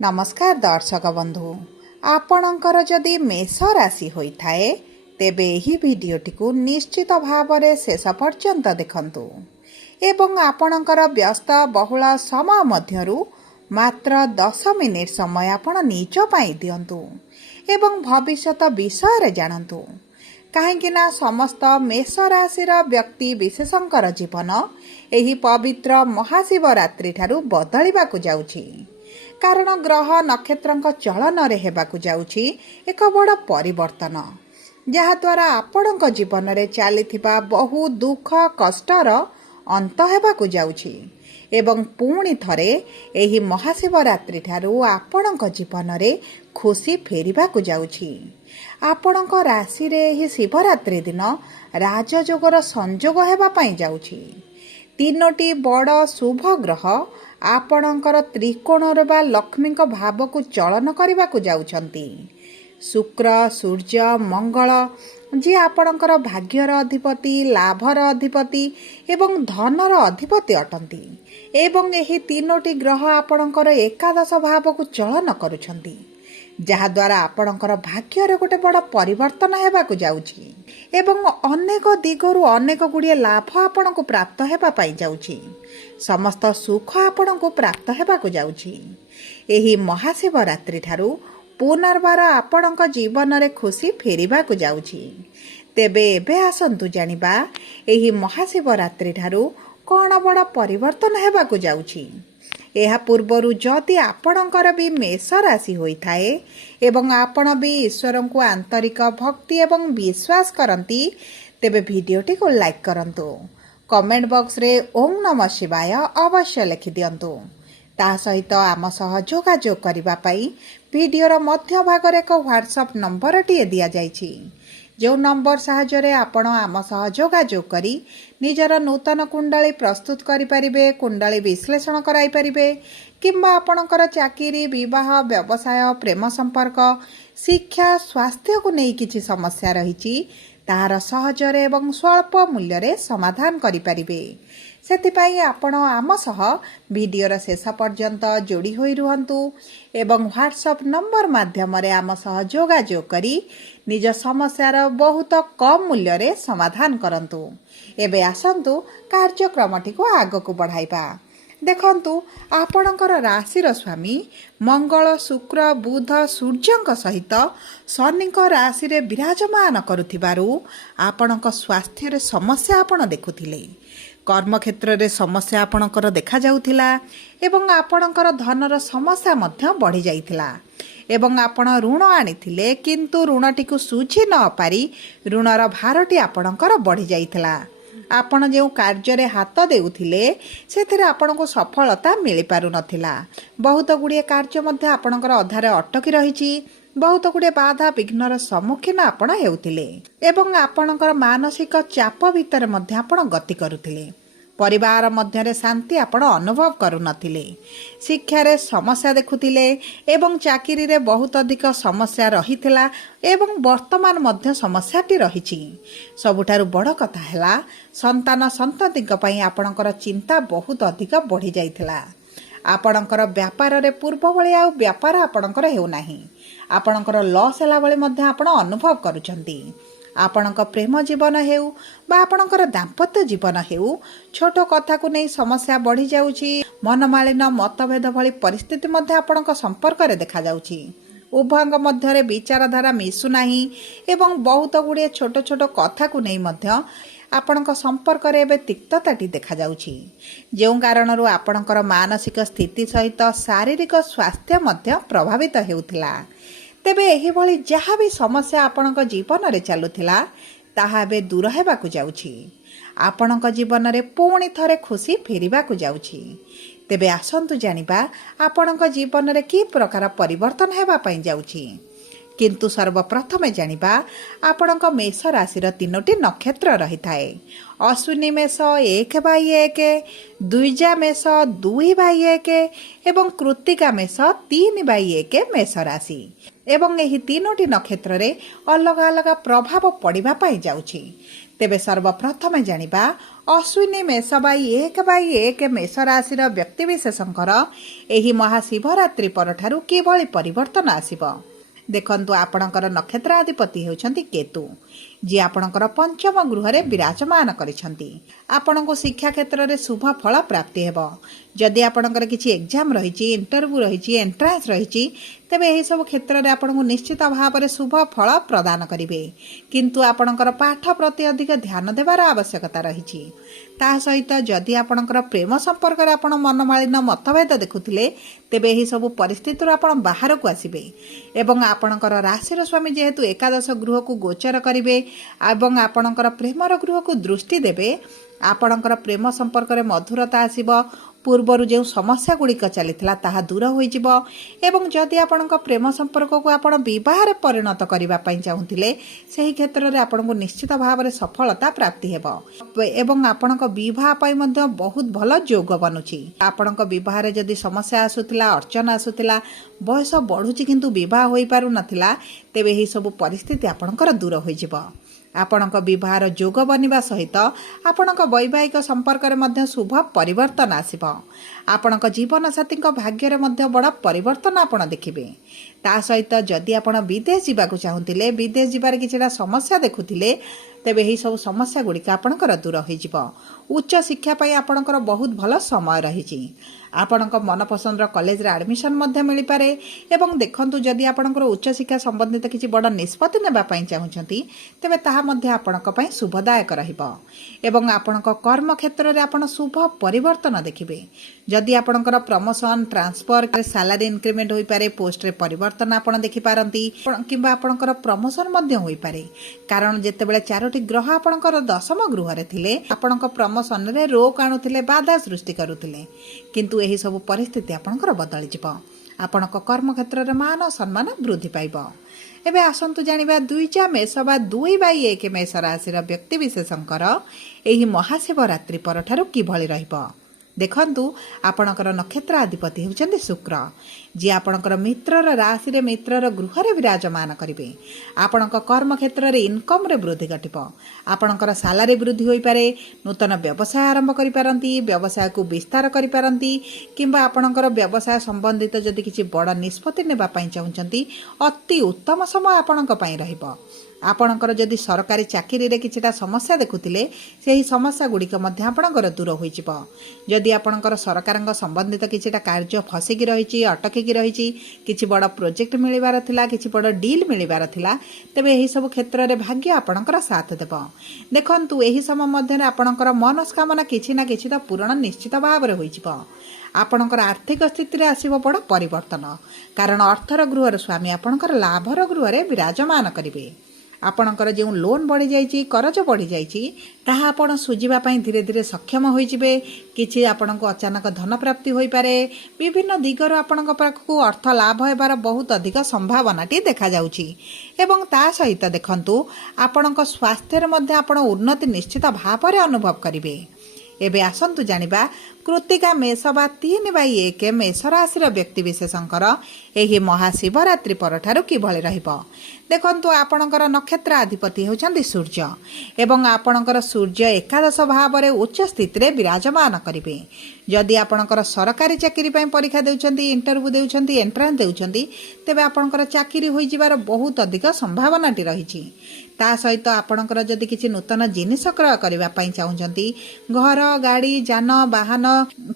नमस्कार दर्शक बंधु आपणकर जदि मेष राशि होइथाए तेबे एही भिडियोटी को निश्चित भावरे शेष पर्यंत देखंतु एवं आपणकर व्यस्त बहुल समय मध्यरु मात्र 10 मिनिट समय आपण निज पाई दियंतु एवं भविष्यत विषय रे जानंतु काहेकि ना समस्त मेष राशिर व्यक्ति विशेषंकर जीवन एही पवित्र महाशिवरात्रि ठारू बदलिबाकु जाउछि। कारण ग्रह नक्षत्र चलन हेबाकु जाउछि एक बड़ परिवर्तन जहाद्वारा आपणक जीवन में चलीथिबा बहु दुख कष्टर अंत हेबाकु जाउछि एवं पुणी थरे एही महाशिवरात्रि ठारू आपणक जीवन में खुशी फेरिबाकु जाउछि। आपणक राशि रे एही शिवरात्रि दिन राजयोगर संयोग हेबा पई जाउछि। तीनोटी बड़ शुभ ग्रह आपणकर त्रिकोणर बा लक्ष्मी भाव को चलन करने को जाउछंती। शुक्र सूर्य मंगल जी आपणकर भाग्यर अधिपति लाभर अधिपति एवं धनर अधिपति अटंती एवं एही तीनोटी ग्रह आपणकर एकादश भाव को चलन करुछंती जहाद्वारा आपणकर भाग्यर गोटे बड़ परिवर्तन हेबाकु जाउछि एवं अनेक दिगरु अनेक गुड़िए लाभ आपण को प्राप्त हेबा पाई जाउछि। समस्त सुख आपण को प्राप्त हेबाकु जाउछि। एही महाशिवरात्रि ठारू पुनर्बार आपणक जीवन रे खुशी फेरिबाकु जाउछि। तेबे एबे आसंतु जानिबा एही महाशिवरात्रि ठारू कोन बड़ परिवर्तन हेबाकु जाउछि। एहा पूर्वरु जदि आपणकर भी मेष राशि होइथाए एवं आपण भी ईश्वर को आंतरिक भक्ति एवं विश्वास करंती तेबे वीडियोटी को लाइक करंतु। कमेंट बॉक्स रे ओम नमः शिवाय अवश्य लिखि दियंतु। ता सहित आम सह जोगाजोग करिबा पई वीडियोर मध्य भाग रे एक व्हाट्सएप नंबर टिए दिया जायछि जो नंबर साहाय्य आपण आम सह जोगाजोग करी निजर नूतन कुंडली प्रस्तुत करि परिबे, कुंडली विश्लेषण कराई परिबे किंबा आपणकर चाकरी विवाह व्यवसाय प्रेम संपर्क शिक्षा स्वास्थ्य को नहीं किछि समस्या रहिछि तार सहजरे एवं स्वल्प मूल्य रे समाधान करि परिबे। सेतिपाई आपण आम सह वीडियोर शेष पर्यंत जोड़ी होई रुहंतु एवं व्हाट्सएप नंबर माध्यम रे आम सह जोगाजोग करी निज समस्यार बहुत कम मूल्य रे समाधान करंतु। एबे आसंतु कार्यक्रमटी को आग को बढ़ाइबा। देखंतु आपणकर राशिर स्वामी मंगल शुक्र बुध सूर्यंक सहित शनिक राशि रे विराजमान करुथिबारु आपणक स्वास्थ्य रे समस्या आपण देखुथिले। कर्म क्षेत्र रे समस्या आपणकर देखा जाउथिला एवं आपणकर धनर समस्या मध्य बढ़ी जाइथिला एवं आपण ऋण आनिथिले किंतु ऋणटी को सुझी न पारी ऋणर भारटी आपणकर बढ़ी जाइथिला। आपण जो कार्य रे हाथ देउथिले सेथिरे आपनको सफलता मिली पारु नथिला। बहुत गुड़िए कार्य मध्य आपणकर अधारे अटकी रहिछि। बहुत गुड़े बाधा विघ्नर सम्मुखीन आपण हेउथिले एवं आपणकर मानसिक चाप भितर मध्य आपण गति करुथिले। परिवार मध्य शांति आपण अनुभव करू नथिले। शिक्षा रे समस्या देखुथिले एवं चाकरी रे बहुत अधिक समस्या रहिथिला एवं वर्तमान मध्य समस्याटी रहिछि। सबुठारु बड़ कथा हैला संतान संततिक पई आपणकर चिंता बहुत अधिक बढ़ी जाइथिला। आपणकर व्यापार रे पूर्व भली आ व्यापार आपणकर हेउ नाही। आपणकर लॉस हैला भली मध्य आपण अनुभव करूछंती। आपणक प्रेम जीवन हेउ बा आपणकर दाम्पत्य जीवन हेउ छोट कथा को नहीं समस्या बढ़ी जाउछि। मनमालिन मतभेद भली परिस्थिति मध्य आपणक संपर्क रे देखा जाउछि। उभयंग मध्य रे विचारधारा मिसु नाही एवं बहुत गुड़िए छोट छोट कथा को नहीं मध्य आपणक संपर्क रे एबे तिक्तताटी देखा जाउछि जेउ कारणरु आपणकर मानसिक स्थिति सहित शारीरिक स्वास्थ्य मध्य प्रभावित हेउथिला। तेबे एही भली जहाँ भी समस्या आपणक जीवन रे चलुथिला ताहा बे दूर हेबाकु जाउछि। आपणक जीवन रे पुणी थरे खुशी फेरिबाकु जाउछि। तेबे आसंतु जानिबा आपणक जीवन रे की प्रकार परिवर्तन हेबा पई जाउछि। किंतु सर्वप्रथम जानिबा आपणक मेष राशिर तीनोटी नक्षत्र रहिथाए। अश्विनी मेष 1/1, द्विजा मेष 2/1 एवं कृत्तिका मेष 3/1 मेष राशि एवं एही तीनोटी नक्षत्र रे अलग अलग प्रभाव पड़िबा पाई जाउछि। तेबे सर्वप्रथमे जानिबा अश्विनी मेष बाई एक मेष राशि व्यक्तिविशेषंकर एही महाशिवरात्रि परठारु किभଳି परिवर्तन आसिबो। देखंतु आपणकर नक्षत्राधिपति हेउछंती केतु जी आपणकर पंचम गृह रे विराजमान करिसंती। आपणको शिक्षा क्षेत्र रे शुभ फल प्राप्ति हेबो। जदि आपणकर किछि एग्जाम रहिछि, इंटरव्यू रहिछि, एंट्रांस रहिछि, तेबे एही सब क्षेत्र रे आपणको निश्चित भाव रे शुभ फल प्रदान करिवे। किंतु आपणकर पाठ प्रति अधिक ध्यान देबार आवश्यकता रहिछि। ता सहित जदि आपणकर प्रेम संपर्क रे आपण मनमालिन मतभेद देखुथिले, तेबे एही सब परिस्थिति रो आपण बाहर को आसीबे एवं आपणकर राशि स्वामी जेहेतु एकादश गृह को गोचर करिवे एवं आपणकर प्रेमर गृह को दृष्टि देबे, आपणकर प्रेम संपर्क रे मधुरता आसीबो। पूर्वर जो समस्या गुड़िक चलीथिला ताहा दूर होइजिबो एवं जदि आपणक प्रेम संपर्क को आपण विवाह रे परिणत करिबा पई चाहुथिले, सेही क्षेत्र रे आपणको निश्चित भाव रे सफलता प्राप्ति हेबो एवं आपणक विवाह पई मध्ये बहुत भलो योग बनुची। आपणक विवाह रे जदि समस्या आसुथिला, अर्चना आसुथिला, बयस बढ़ुची किंतु विवाह होई पारु नथिला, तेबे एही सब परिस्थिति आपणकर दूर होइजिबो। आपणक विवाहर जोग बनिबा सहित आपणक वैवाहिक संपर्क रे मध्य शुभ परिवर्तन आसिबो। आपणक जीवन साथी भाग्य रे मध्य बड़ परिवर्तन आपण देखिबे। ता सहित जदि आपण विदेश जाबाकू चाहुथिले, विदेश जिबार किछिटा समस्या देखुथिले, तेबे एही सब समस्या गुड़िक आपणकर दूर होइजिबो। उच्च शिक्षा पई आपणकर बहुत भलो समय रहिछि। आपणक मनपसंद कॉलेज रे एडमिशन मध्य मिली पारे एवं देखंतु जदि आपणकर उच्च शिक्षा संबंधित किछि बड़ निष्पत्ति नेबा पई चाहुछंती, तेबे ताहा मध्य आपणक पई शुभदायक रहिबो एवं आपणक कर्म क्षेत्र रे आपण शुभ परिवर्तन देखिबे। जदि आपणकर प्रमोशन, ट्रांसफर, सैलरी इंक्रीमेंट होई पारे, पोस्ट रे परिवर्तन आपण देखि पारंती किबा आपणकर प्रमोशन मध्य होई पारे। कारण जेतेबेले चारोटी ग्रह आपणकर दशम गृह रे थिले, आपणक प्रमोशन रे रोक आणुथिले, बाधा सृष्टि करूथिले, किंतु एही सब परिस्थिति आपणकर बदली जिवो। आपणक कर्म क्षेत्र रे मान सम्मान वृद्धि पाइबो। एबे आसंतु जानिबा द्विजा मेष बा 2/1 मेष राशि व्यक्ति विशेषंकर एही महाशिवरात्रि परठारु किभଳି रहिबो। देखंतु आपणकर नक्षत्राधिपति हेउचंती शुक्र जी आपणकर मित्रर राशि रे मित्रर गृह रे विराजमान करिवे। आपणक कर्म क्षेत्र रे इनकम रे वृद्धि घटिबो। आपणकर सैलरी वृद्धि होई पारे, नूतन व्यवसाय आरंभ करि पारंती, व्यवसाय को विस्तार करि पारंती किंबा आपणकर व्यवसाय संबंधित जदि किछि बड़ निष्पत्ति नेबा पई चाहुचंती, अति उत्तम समय आपणक पई रहिबो। आपणकर जदि सरकारी चाकरी रे किछिटा समस्या देखुथिले, सेही समस्या गुड़िक मध्य आपणकर दूर होइजिबो। जदि आपणकर सरकारक संबंधित किछिटा कार्य फसिकी रहिछि, अटकिकी रहिछि, किछि बड़ प्रोजेक्ट मिलिबार थिला, किछि बड़ डील मिलिबार थिला, तेबे एही सब क्षेत्र रे भाग्य आपणकर साथ देबो। देखंतु एही समय मध्य आपणकर मनस्कामना किछि ना किछि त पूर्ण निश्चित भाव रे होइजिबो। आपणकर आर्थिक स्थिति रे आसीबो बड़ परिवर्तन, कारण अर्थर गृहर स्वामी आपणकर लाभर गृह रे विराजमान करिवे। आपणकर जो लोन बढ़ी जाइए, करज बढ़ी जाइए, ताहा आपण सुझिबा पई धीरे धीरे सक्षम होइजिबे। किछि आपणको अचानक धन प्राप्ति होई पारे। विभिन्न दिगर आपणको पाखकु अर्थ लाभ हेबार बहुत अधिक संभावनाटी देखा जाउछि एवं ता सहित देखंतु आपणको स्वास्थ्य रे मध्ये आपण उन्नति निश्चित भाव रे अनुभव करिवे। एबे आसंतु जानिबा कृत्तिका मेष बा 3/1 मेष राशि व्यक्ति विशेषंकर एही महाशिवरात्रि परठारु किभଳି रहिबो। देखंतु आपणकर नक्षत्राधिपति हेउचंती सूर्य एवं आपणकर सूर्य एकादश भाव रे उच्च स्थिति रे विराजमान करिवे। जदि आपणकर सरकारी चाकरी पई परीक्षा देउचंती, इंटरव्यू देउचंती, एंट्रांस देउचंती, तेबे आपणकर चाकरी होई जिबार बहुत अधिक संभावनाटी रहिछि। ता सहित आपणकर जदि किछि नूतन जिनिस क्रय करिबा पई चाहुचंती, घर, गाड़ी, जान, वाहन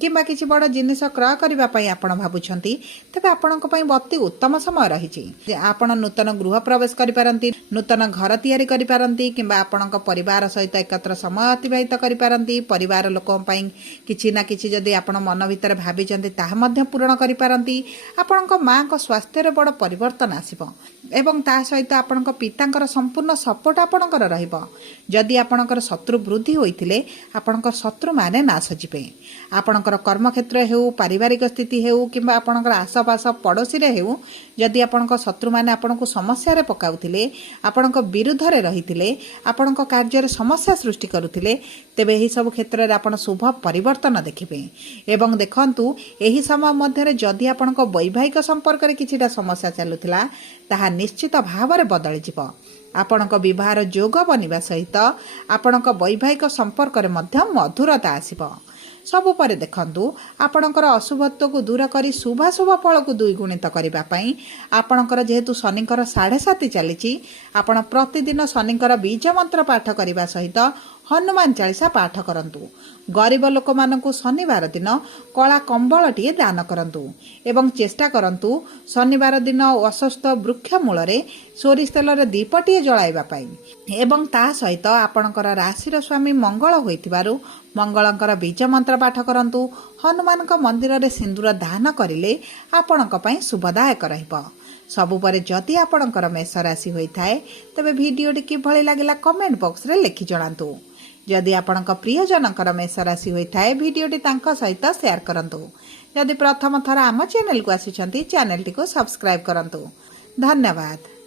किंबा किछि बड़ जिनिस क्रय करिबा पई आपण भाबुछंती, तेबे आपणक पई अति उत्तम समय रहिछि। आपण नूतन गृह प्रवेश करि पारंती, नूतन घर तयारी करि पारंती किंबा आपणक परिवार सहित एकत्र समय अतिबाहित करि पारंती। परिवार लोकं पई किछि ना किछि जदि आपण मन भितर भाबिचंती ताहा मध्य पूर्ण करि पारंती। आपणक मां को स्वास्थ्य रे बड़ परिवर्तन आसीबो एवं ता सहित आपणक पितांकर संपूर्ण सपोर्ट आपणकर रहिबो। जदि आपणकर शत्रु वृद्धि होइथिले, आपणकर शत्रु माने नाश जिबे। आपणकर कर्म क्षेत्र हेउ, पारिवारिक स्थिति हेउ किंबा आपणकर आसपास पड़ोसी रे हेउ, जदि आपणक शत्रु माने आपणको समस्या रे पकाउथिले, आपणक विरुद्ध रे रहिथिले, आपणक कार्य रे समस्या सृष्टि करूथिले, तेबे एही सब क्षेत्र रे आपण शुभ परिवर्तन देखिबे। एवं देखंतु एही समय मध्य रे जदि आपणक वैवाहिक संपर्क रे किछिटा समस्या चलुथिला, ताहा निश्चित भाव रे बदली जिवो। ଆପଣଙ୍କ ବିବାହର ଯୋଗ ବନିବା ସହିତ ଆପଣଙ୍କ ବୈବାହିକ ସମ୍ପର୍କରେ ମଧ୍ୟ ମଧୁରତା ଆସିବ। ସବୁପରେ ଦେଖନ୍ତୁ, ଆପଣଙ୍କର ଅଶୁଭତ୍ୱକୁ ଦୂର କରି ଶୁଭାଶୁଭ ଫଳକୁ ଦ୍ୱିଗୁଣିତ କରିବା ପାଇଁ ଆପଣଙ୍କର ଯେହେତୁ ଶନିଙ୍କର 7.5 ଚାଲିଛି, ଆପଣ ପ୍ରତିଦିନ ଶନିଙ୍କର ବୀଜ ମନ୍ତ୍ର ପାଠ କରିବା ସହିତ ହନୁମାନ ଚାଳିଶା ପାଠ କରନ୍ତୁ। ଗରିବ ଲୋକମାନଙ୍କୁ ଶନିବାର ଦିନ କଳା କମ୍ବଳଟିଏ ଦାନ କରନ୍ତୁ ଏବଂ ଚେଷ୍ଟା କରନ୍ତୁ ଶନିବାର ଦିନ ଅଶ୍ୱସ୍ଥ ବୃକ୍ଷ ମୂଳରେ ସୋରିଷ ତେଲର ଦୀପଟିଏ ଜଳାଇବା ପାଇଁ। ଏବଂ ତା ସହିତ ଆପଣଙ୍କର ରାଶିର ସ୍ୱାମୀ ମଙ୍ଗଳ ହୋଇଥିବାରୁ ମଙ୍ଗଳଙ୍କର ବୀଜ ମନ୍ତ୍ର ପାଠ କରନ୍ତୁ। ହନୁମାନଙ୍କ ମନ୍ଦିରରେ ସିନ୍ଦୁର ଦାନ କରିଲେ ଆପଣଙ୍କ ପାଇଁ ଶୁଭଦାୟକ ରହିବ। ସବୁପରେ ଯଦି ଆପଣଙ୍କର ମେଷ ରାଶି ହୋଇଥାଏ, ତେବେ ଭିଡ଼ିଓଟି କିଭଳି ଲାଗିଲା କମେଣ୍ଟ ବକ୍ସରେ ଲେଖି ଜଣାନ୍ତୁ। ଯଦି ଆପଣଙ୍କ ପ୍ରିୟଜନଙ୍କର ମେଷ ରାଶି ହୋଇଥାଏ, ଭିଡ଼ିଓଟି ତାଙ୍କ ସହିତ ସେୟାର କରନ୍ତୁ। ଯଦି ପ୍ରଥମ ଥର ଆମ ଚ୍ୟାନେଲକୁ ଆସିଛନ୍ତି, ଚ୍ୟାନେଲଟିକୁ ସବସ୍କ୍ରାଇବ୍ କରନ୍ତୁ। ଧନ୍ୟବାଦ।